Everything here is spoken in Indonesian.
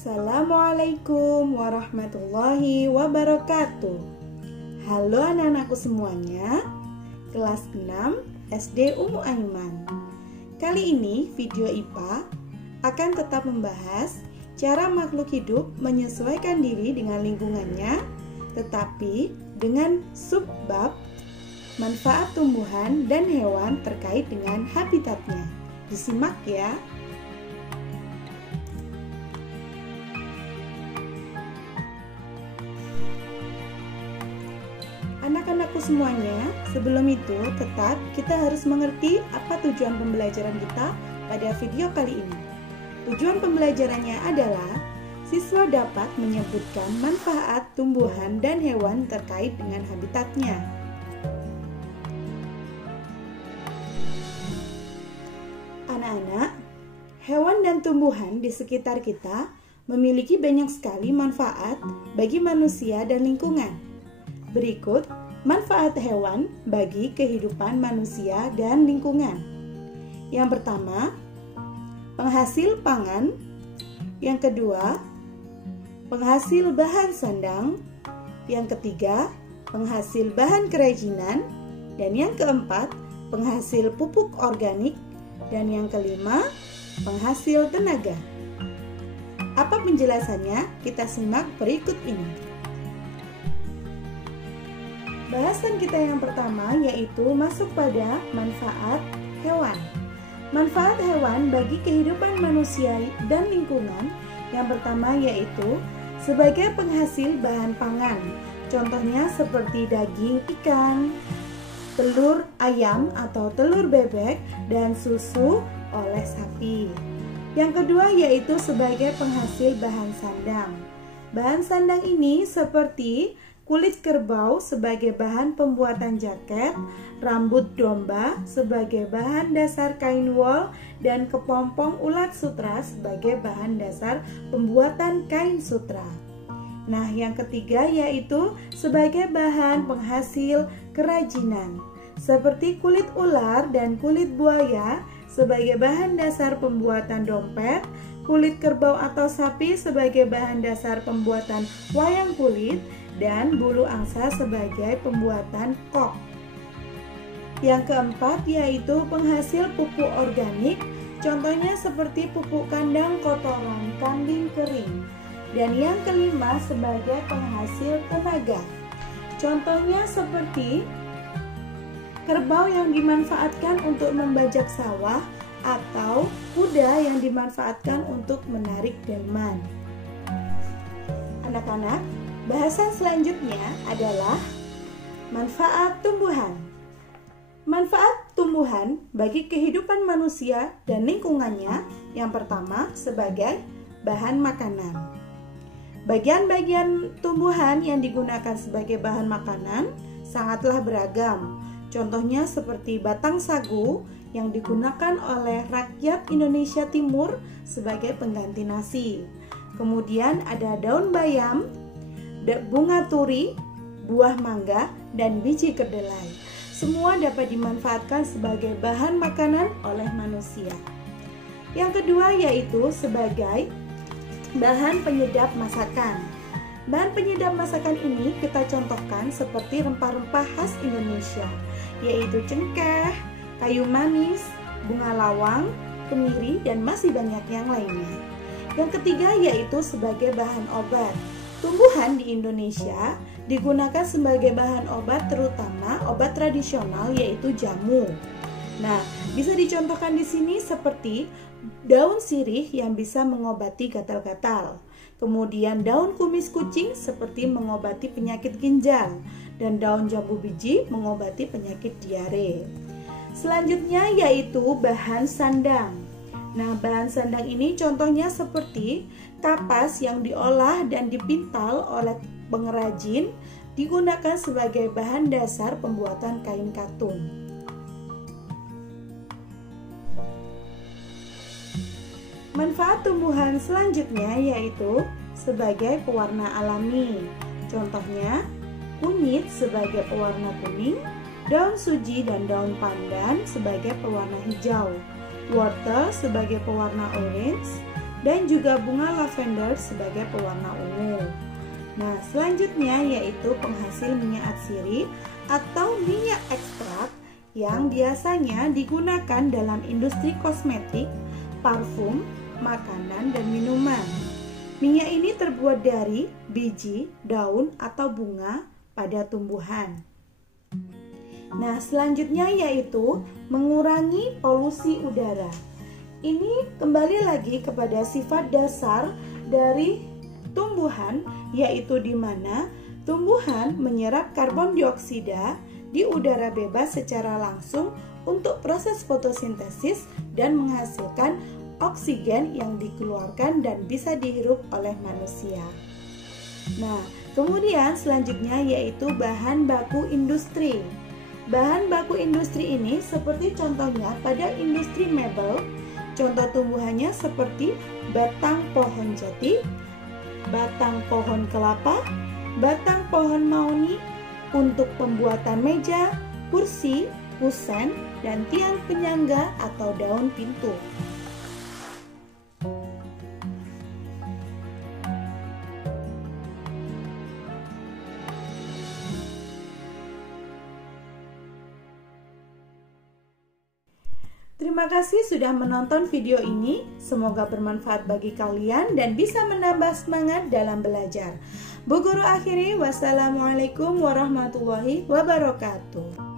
Assalamualaikum warahmatullahi wabarakatuh. Halo anak-anakku semuanya, kelas 6 SD Ummu Aiman. Kali ini video IPA akan tetap membahas cara makhluk hidup menyesuaikan diri dengan lingkungannya, tetapi dengan subbab manfaat tumbuhan dan hewan terkait dengan habitatnya. Disimak ya. Anak-anakku semuanya, sebelum itu tetap kita harus mengerti apa tujuan pembelajaran kita pada video kali ini. Tujuan pembelajarannya adalah siswa dapat menyebutkan manfaat tumbuhan dan hewan terkait dengan habitatnya. Anak-anak, hewan dan tumbuhan di sekitar kita memiliki banyak sekali manfaat bagi manusia dan lingkungan. Berikut manfaat hewan bagi kehidupan manusia dan lingkungan. Yang pertama, penghasil pangan. Yang kedua, penghasil bahan sandang. Yang ketiga, penghasil bahan kerajinan. Dan yang keempat, penghasil pupuk organik. Dan yang kelima, penghasil tenaga. Apa penjelasannya? Kita simak berikut ini. Bahasan kita yang pertama yaitu masuk pada manfaat hewan. Manfaat hewan bagi kehidupan manusia dan lingkungan yang pertama yaitu sebagai penghasil bahan pangan. Contohnya seperti daging ikan, telur ayam atau telur bebek, dan susu oleh sapi. Yang kedua yaitu sebagai penghasil bahan sandang. Bahan sandang ini seperti kulit kerbau sebagai bahan pembuatan jaket, rambut domba sebagai bahan dasar kain wol, dan kepompong ulat sutra sebagai bahan dasar pembuatan kain sutra. Nah, yang ketiga yaitu sebagai bahan penghasil kerajinan, seperti kulit ular dan kulit buaya sebagai bahan dasar pembuatan dompet, kulit kerbau atau sapi sebagai bahan dasar pembuatan wayang kulit, dan bulu angsa sebagai pembuatan kok. Yang keempat yaitu penghasil pupuk organik, contohnya seperti pupuk kandang kotoran kambing kering. Dan yang kelima sebagai penghasil tenaga, contohnya seperti kerbau yang dimanfaatkan untuk membajak sawah atau kuda yang dimanfaatkan untuk menarik delman. Anak-anak, bahasan selanjutnya adalah manfaat tumbuhan. Manfaat tumbuhan bagi kehidupan manusia dan lingkungannya yang pertama sebagai bahan makanan. Bagian-bagian tumbuhan yang digunakan sebagai bahan makanan sangatlah beragam. Contohnya seperti batang sagu yang digunakan oleh rakyat Indonesia Timur sebagai pengganti nasi. Kemudian ada daun bayam, bunga turi, buah mangga, dan biji kedelai. Semua dapat dimanfaatkan sebagai bahan makanan oleh manusia. Yang kedua yaitu sebagai bahan penyedap masakan. Bahan penyedap masakan ini kita contohkan seperti rempah-rempah khas Indonesia, yaitu cengkeh, kayu manis, bunga lawang, kemiri, dan masih banyak yang lainnya. Yang ketiga yaitu sebagai bahan obat. Tumbuhan di Indonesia digunakan sebagai bahan obat, terutama obat tradisional yaitu jamu. Nah, bisa dicontohkan di sini seperti daun sirih yang bisa mengobati gatal-gatal. Kemudian daun kumis kucing seperti mengobati penyakit ginjal, dan daun jambu biji mengobati penyakit diare. Selanjutnya yaitu bahan sandang. Nah, bahan sandang ini contohnya seperti kapas yang diolah dan dipintal oleh pengrajin digunakan sebagai bahan dasar pembuatan kain katun. Manfaat tumbuhan selanjutnya yaitu sebagai pewarna alami. Contohnya kunyit sebagai pewarna kuning, daun suji dan daun pandan sebagai pewarna hijau, wortel sebagai pewarna orange, dan juga bunga lavender sebagai pewarna ungu. Nah, selanjutnya yaitu penghasil minyak atsiri atau minyak ekstrak yang biasanya digunakan dalam industri kosmetik, parfum, makanan, dan minuman. Minyak ini terbuat dari biji, daun, atau bunga pada tumbuhan. Nah, selanjutnya yaitu mengurangi polusi udara. Ini kembali lagi kepada sifat dasar dari tumbuhan, yaitu di mana tumbuhan menyerap karbon dioksida di udara bebas secara langsung untuk proses fotosintesis dan menghasilkan oksigen yang dikeluarkan dan bisa dihirup oleh manusia. Nah, kemudian selanjutnya yaitu bahan baku industri. Bahan baku industri ini seperti contohnya pada industri mebel, contoh tumbuhannya seperti batang pohon jati, batang pohon kelapa, batang pohon mauni untuk pembuatan meja, kursi, kusen, dan tiang penyangga atau daun pintu. Terima kasih sudah menonton video ini. Semoga bermanfaat bagi kalian dan bisa menambah semangat dalam belajar. Bu Guru akhiri, wassalamualaikum warahmatullahi wabarakatuh.